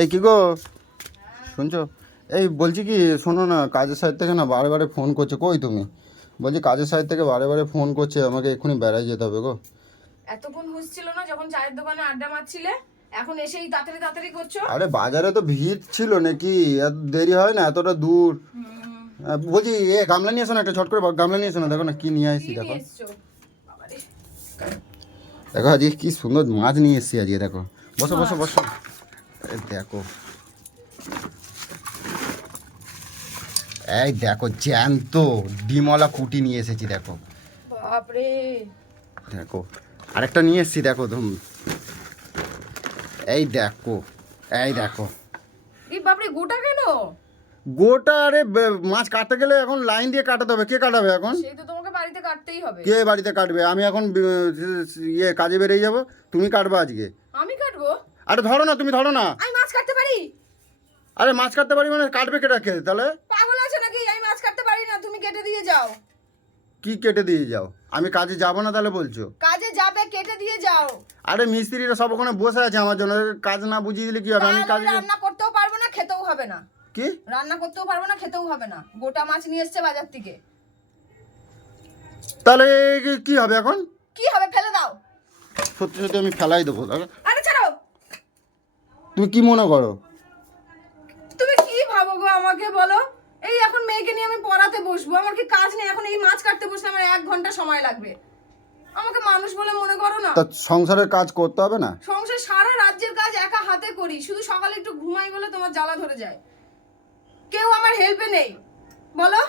এই কি গো, শুনছো? এই বলছি কি, শোনো না, কাজের সাইড থেকে না বারে বারে ফোন করছে। কই তুমি? বলছি কাজের সাইড থেকে বারে বারে ফোন করছে, আমাকে এক্ষুনি বেড়াই যেতে হবে গো। এতক্ষণ হুঁসছিল না যখন চায়ের দোকানে আড্ডা মারছিলে, এখন এসেই তাড়াতাড়ি তাড়াতাড়ি করছো। আরে বাজারে তো ভিড় ছিল নাকি, এত দেরি হয় না, এতটা দূর। বলছি গামলা নিয়ে এসো না, একটা ছট করে গামলা নিয়ে এসো না। দেখো না কি নিয়ে আসছি, দেখো বাবারে, দেখো আজকে কি সুন্দর মাছ নিয়ে এসছি আজকে। দেখো, বসো বসো বসো। এই দেখো, এই দেখো জ্যান্ত ডিমওয়ালা পুঁটি নিয়ে এসেছি। দেখো বাপরে, দেখো আরেকটা নিয়ে এসেছি, দেখো তুমি। এই দেখো, এই দেখো এই বাপরে, গোটা কেন? গোটা। আরে মাছ কাটতে গেলে এখন লাইন দিয়ে কাটাতে হবে। কে কাটাবে এখন? সেই তো তোমাকে বাড়িতে কাটতেই হবে। কে বাড়িতে কাটবে? আমি এখন কাজে বেরিয়ে যাব, তুমি কাটবা আজকে। আমি কাটবো? আরে ধরো না, তুমি ধরো না। আমি মাছ কাটতে পারি? আরে মাছ কাটতে পারি মানে কাটবে কেটা কে তাহলে? পাগল আছে নাকি? আমি মাছ কাটতে পারি না, তুমি কেটে দিয়ে যাও। কি কেটে দিয়ে যাও? আমি কাজে যাব না তাহলে বলছো? কাজে যাবে, কেটে দিয়ে যাও। আরে মিস্ত্রিরা সব ওখানে বসে আছে আমার জন্য, কাজ না বুঝিয়ে দিলে কি হবে? আমি কাজে রান্না করতেও পারবো না, খেতেও হবে না। কি রান্না করতেও পারবো না, খেতেও হবে না। গোটা মাছ নিয়ে এসছে বাজার থেকে। তাহলে কি হবে এখন? কি হবে? ফেলে দাও। সত্যি সত্যি আমি ফেলাই দেবো। আরে ছাড়ো। তুমি কি মনে করো? তুমি কি ভাবো গো আমাকে বলো? এই এখন মেয়েকে নিয়ে আমি পড়াতে বসবো, আমার কি কাজ নেই? এখন এই মাছ কাটতে বসলে আমার 1 ঘন্টা সময় লাগবে। আমাকে মানুষ বলে মনে করো না? তা সংসারের কাজ করতে হবে না? সংসার সারা রাজ্যের কাজ একা হাতে করি, শুধু সকালে একটু ঘুমাই বলে তোমার জ্বালা ধরে যায়। কেউ আমার হেল্পে নেই, বলো?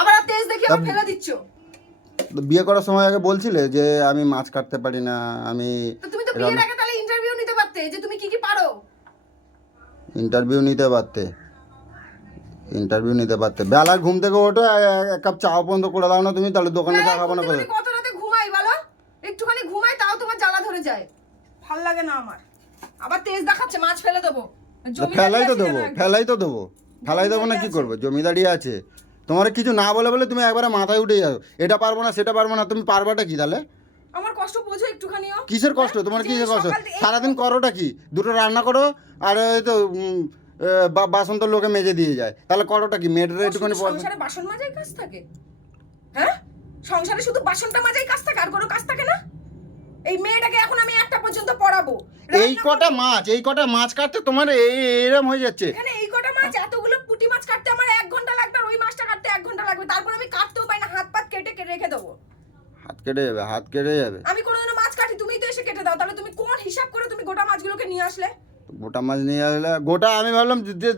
আবার তেজ দেখে আবার ফেলে দিচ্ছ। বিয়ে করার সময় আগে বলছিলে যে আমি মাছ কাটতে পারি না, আমি তো তুমি তো বিয়ের আগে তাহলে ইন্টারভিউ নিতে পারতে যে তুমি কি কি পারো। ইন্টারভিউ নিতে পারতে। ইন্টারভিউ নিতে পারতে। বেলা ঘুম থেকে ওঠো, এক কাপ চা পর্যন্ত করে দাও না তুমি, তাহলে দোকানে চা খাবো না। তুমি কত রাতে ঘুমাই বলো? একটুখানি ঘুমাই তাও তোমার জ্বালা ধরে যায়, ভাল লাগে না আমার। আবার তেজ দেখাচ্ছে, মাছ ফেলে দেবো। ফেলাই তো দেবো, ফেলাই তো দেবো, ফেলাই দেবো না কি করবো? জমিদারি আছে। তোমার কিছু না বলে বলে তুমি একবারে মাথায় উঠে যাও, এটা পারবো না সেটা পারবো না। তুমি পারবাটা কি তাহলে? আমার কষ্ট বোঝো একটুখানিও। কিসের কষ্ট তোমার? কিসের কষ্ট? সারাদিন করোটা কি? দুটো রান্না করো আর ওই তো বাসন তো লোকে মেজে দিয়ে যায়, তাহলে করোটা কি? মেয়েদের একটুখানি সংসারে বাসন মাজাই কাজ থাকে? হ্যাঁ, সংসারে শুধু বাসনটা মাজাই কাজ থাকে, আর কোনো কাজ থাকে না? এই মেয়েটাকে এখন আমি 1টা পর্যন্ত পড়াবো। এই কটা মাছ কাটতে তোমার এরম হয়ে যাচ্ছে? এখানে এই কটা মাছ, এতগুলো পুঁটি মাছ কাটতে আমার 1 ঘন্টা লাগবে, আর ওই মাছটা কাটতে 1 ঘন্টা লাগবে। তারপর আমি কাটতেও পাই না, হাত পাত কেটে কেটে রেখে দেবো। হাত কেটে যাবে, হাত কেটে যাবে। আমি কোনোদিনও মাছ কাটি, তুমিই তো এসে কেটে দাও। তাহলে তুমি কোন হিসাব করে তুমি গোটা মাছগুলোকে নিয়ে আসলে? গোটা মাছ নিয়ে আসলে গোটা, আমি ভাবলাম যে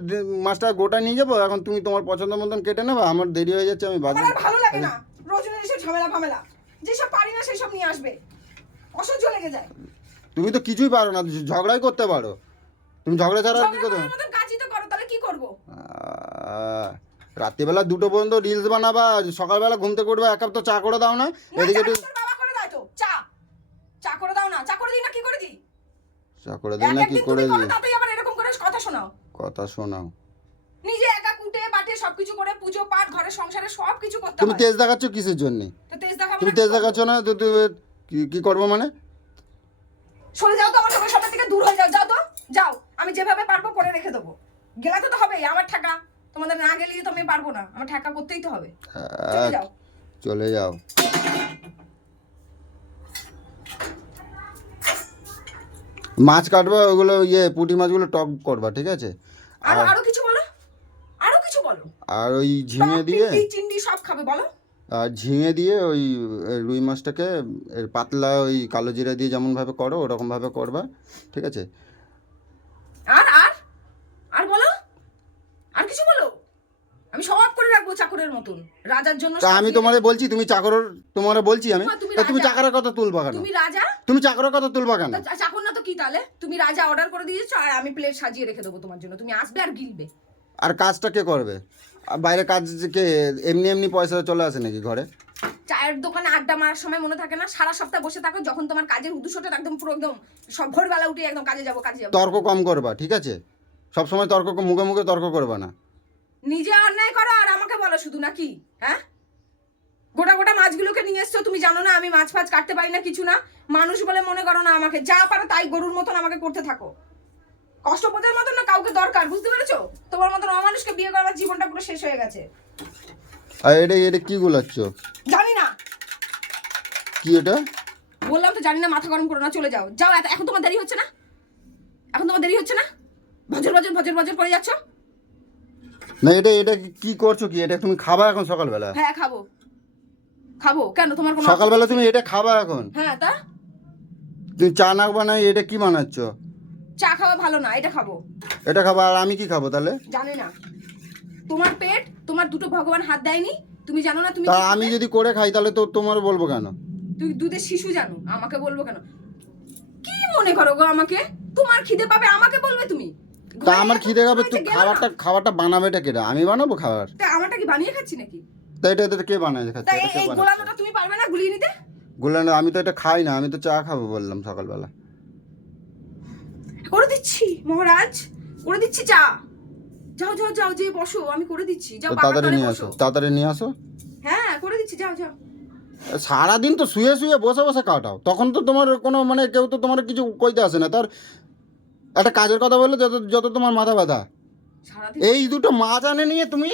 মাছটা গোটা নিয়ে যাবো। এখন তুমি তোমার পছন্দ মতন কেটে নেবে, আমার দেরি হয়ে যাচ্ছে, আমি বাজার। আমার ভালো লাগে না রোজ রোজ এসে ঝামেলা ফামেলা। যেসব পারি না সেসব নিয়ে আসবে, অসহ্য লেগে যায়। তুমি তো কিছুই পারো না, ঝগড়াই করতে পারো। তুমি ঝগড়া ছাড়া কি করো? কাজই তো করো, তাহলে কি করবো? রাত্রিবেলা 2টো পর্যন্ত রিলস বানাবা, সকালবেলা ঘুম থেকে উঠবে, 1 কাপ তো চা করে দাও না? এদিকে একটু বাবা করে দাও তো চা। চা করে দাও না? চা করে দিই না কি করে দিই? চা করে দিই না কি করে দিই? তাতেই আবার এরকম করে কথা শোনাও। কথা শোনাও? নিজে একা কুটে বাটে সবকিছু করে পুজো পাঠ ঘরে সংসারে সবকিছু করতে হয়। তুমি তেজ দেখাচ্ছ কিসের জন্য? তো তেজ দেখাবো তুমি না? তেজ দেখাচ্ছ না তো কি করবো মানে? সরে যাও তো, আমার চোখের সামনে থেকে দূর হয়ে যাও। যাও তো, যাও। আমি যেভাবে পারবো করে রেখে দেবো। গেলে তো হবেই আমার ঠাকা। তোমাদের না গেলে তো আমি পারবো না, আমার ঠাকা করতেই তো হবে। চলে যাও, চলে যাও। মাছ কাটবা, ওগুলো পুঁটি মাছগুলো টক করবা, ঠিক আছে? আরো কিছু বলো, আরো কিছু বলো। আর ওই ঝিঙে দিয়ে, চিংড়ি সব খাবে বলো। আর ঝিঙে দিয়ে ওই রুই মাছটাকে পাতলা ওই কালো জিরা দিয়ে যেমনভাবে করো ওরকমভাবে করবা, ঠিক আছে? আর আর আর বলো, আর কিছু বলো। আমি সব করে রাখবো চাকরের মতন, রাজার জন্য। আমি তোমারে বলছি তুমি চাকর, তোমারে বলছি আমি। তুমি চাকরের কথা তুলবা কেন? তুমি রাজা, তুমি চাকরের কথা তুলবা কেন? চাকর না তো কি তাহলে? তুমি রাজা অর্ডার করে দিয়েছো, আর আমি প্লেট সাজিয়ে রেখে দেবো তোমার জন্য। তুমি আসবে আর গিলবে। আর কাজটা কে করবে? বাইরে কাজ কে এমনি এমনি পয়সা চলে আসে নাকি ঘরে? চায়ের দোকানে আড্ডা মারার সময় মনে থাকে না? সারা সপ্তাহ বসে থাকো, যখন তোমার কাজের উদ্দেশ্যটা একদম পুরো একদম সব ভোরবেলা উঠে একদম কাজে যাবো কাজে যাবো। তর্ক কম করবা, ঠিক আছে? সবসময় মুখে মুখে তর্ক করবা না। নিজে অন্যায় করো আর আমাকে বলো শুধু, নাকি? হ্যাঁ, গোটা গোটা মাছগুলোকে নিয়ে এসছো, তুমি জানো না আমি মাছ ফাছ কাটতে পারি না কিছু না? মানুষ বলে মনে করো না আমাকে, যা পারো তাই গরুর মতন আমাকে করতে থাকো। কষ্ট বোঝার মতন না কাউকে দরকার, বুঝতে পেরেছো? তোমার মতন অমানুষকে বিয়ে করার জীবনটা পুরো শেষ হয়ে গেছে। আর এটা কি গোলাচ্ছ? জানি না, কি এটা? বললাম তো জানি না, মাথা গরম করো না, চলে যাও। যাও, এখন তোমার দেরি হচ্ছে না? এখন তোমার দেরি হচ্ছে না? ভজর ভজর ভজর ভজর করে যাচ্ছ। না এটা কি করছো কি? এটা তুমি খাবা এখন সকালবেলা? হ্যাঁ খাবো। খাবো কেন, তোমার কোনো সকালবেলা তুমি এটা খাবা এখন? হ্যাঁ তা তুমি চা না বানাই এটা কি বানাচ্ছ? চা খাওয়া ভালো না, এটা খাবো। এটা খাবা আর আমি কি খাবো তাহলে? জানি না, তোমার পেট, তোমার দুটো ভগবান হাত দেয়নি, তুমি জানো না? তুমি তা আমি যদি করে খাই তাহলে তো তোমার বলবো কেন? তুই দুধের শিশু জানো, আমাকে বলবো কেন? কি মনে করো গো আমাকে? তোমার খিদে পাবে আমাকে বলবে তুমি? তা আমার খিদে খাবে, তুই খাবারটা বানাবে এটা কেটা? আমি বানাবো খাবার? তা আমারটা কি বানিয়ে খাচ্ছি নাকি? তা এটা কে বানায় খাচ্ছে? তা এটা কে এই বানাচ্ছে? গোলানোটা তুমি পারবে না গুলিয়ে নিতে? গোলানো আমি তো এটা খাই না, আমি তো চা খাবো বললাম সকালবেলা। করে দিচ্ছি মহারাজ, করে দিচ্ছি চা। যাও যাও যাও, যে বসো, আমি করে দিচ্ছি। যাও তো পাকা তাড়াতাড়ি তলে নিয়ে বসো। আসো, তাড়াতাড়ি নিয়ে আসো। হ্যাঁ করে দিচ্ছি, যাও যাও। সারাদিন তো শুয়ে শুয়ে বসে বসে কাটাও, তখন তো তোমার কোনো মানে কেউ তো তোমার কিছু কইতে আসে না। তার একটা কাজের কথা বললে যত যত তোমার মাথা ব্যথা। সারাদিন এই দুটো মাছ আনে নিয়ে তুমি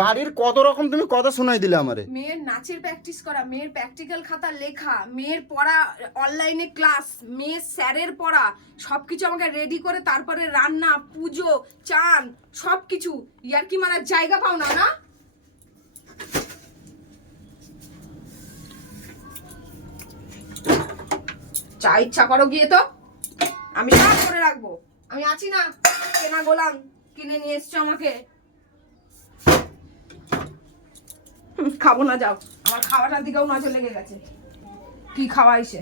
বাড়ির কত রকম তুমি কথা শোনাই দিলে আমারে। মেয়ের নাচের প্র্যাকটিস করা, মেয়ের প্র্যাকটিক্যাল খাতা লেখা, মেয়ের পড়া, অনলাইনে ক্লাস, মেয়ের স্যারের পড়া, সবকিছু আমাকে রেডি করে তারপরে রান্না, পুজো, চান, সবকিছু। ইয়ার কি মারার জায়গা পাও না? না চা ইচ্ছা করো গিয়ে তো, আমি সব করে রাখবো। আমি আছি না, কেনা গোলাম কিনে নিয়ে এসছো আমাকে। খাবো না, যাও। আমার খাওয়াটার দিকেও নজর লেগে গেছে, কি খাওয়াইছে।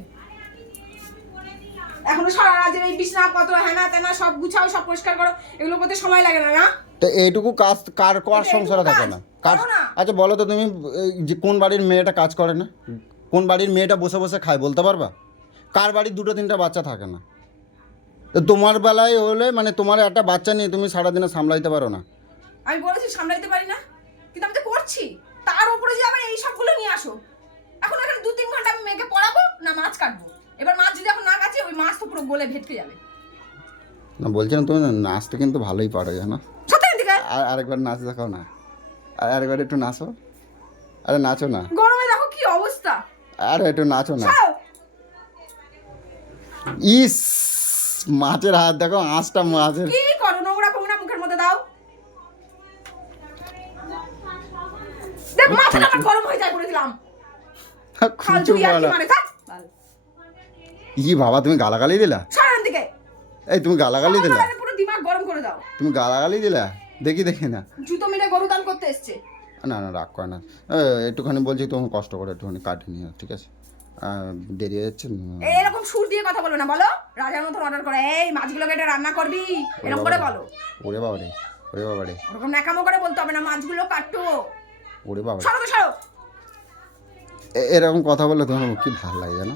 এখনো সারা রাতের এই বিছনাপত্র হেনা তেনা সব গুছাও, সব পরিষ্কার করো, এগুলো করতে সময় লাগে না? না তো এইটুকু কাজ কার সংসারে থাকে না? কাজ আচ্ছা বলো তো তুমি, যে কোন বাড়ির মেয়েটা কাজ করে না? কোন বাড়ির মেয়েটা বসে বসে খায় বলতে পারবা? কার বাড়ির দুটো তিনটা বাচ্চা থাকে না? তো তোমার বেলায় হলে মানে তোমার একটা বাচ্চা নিয়ে তুমি সারাদিনে সামলাইতে পারো না? আমি বলেছি সামলাইতে পারি না, কিন্তু আমি তো করছি। তার উপরে যে আবার এই সবগুলো নিয়ে আসো। এখন এখানে 2-3 ঘন্টা আমি মেয়েকে পড়াবো না মাছ কাটবো। এবার মাছ যদি এখন না কাটে, ওই মাছ তো পুরো গলে ভেটকে যাবে। না বলছিলাম তুমি নাচতে কিন্তু ভালোই পারো জানো। সত্যি দিকে আর আরেকবার নাচ দেখাও না, আর আরেকবার একটু নাচো। আরে নাচো না, গরমে দেখো কি অবস্থা। আরে একটু নাচো না। ছাড়ো। ইস মাছের হাত দেখো, আঁশটা মাছের। কি করো, নোংরা ফোংরা মুখের মধ্যে দাও। দেখ মাথাটা আমার গরম হয়ে যায়, করে দিলাম। ফালতু খুঁজো ইয়ার্কি বলো। মারে, থাক। ই বাবা তুমি গালাগালি দিলা? সারান দিকে এই তুমি গালাগালি দিলা? আমার পুরো দিমাগ গরম করে দাও। তুমি গালাগালি দিলা? দেখি না। জুতো মেরে গরু দান করতে এসছে। না না রাগ করে না, একটুখানি বলছি তোমার কষ্ট করে একটুখানি কাটে নিও, ঠিক আছে? দেরি হয়ে যাচ্ছে। এরকম সুর দিয়ে কথা বলো না, বলো রাজার মতন অর্ডার করে, এই মাছগুলোকে এটা রান্না করবি, এরকম করে বলো। ওরে বাবা রে, ওরে বাবা রে, ওরকম ন্যাকামো করে বলতে হবে না, মাছগুলো কাটো। ওরে বাবা। সরো তো সরো। এরকম কথা বললে তোমার কি ভালো লাগে জানো?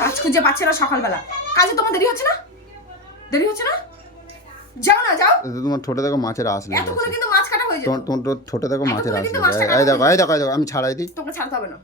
কাজ খুঁজে পাচ্ছে না সকালবেলা, কাজে তোমার দেরি হচ্ছে না? দেরি হচ্ছে না? যাও না, যাও। তোমার ঠোঁটে দেখো মাছের আঁশ লেগে এতক্ষণে আছে। কিন্তু মাছ কাটা হয়ে যাবে। তোমার ঠোঁটে দেখো মাছের আঁশ কিন্তু লেগে মাছটা আছে। এই দেখো আমি ছাড়াই দিই। তোকে ছাড়তে হবে না।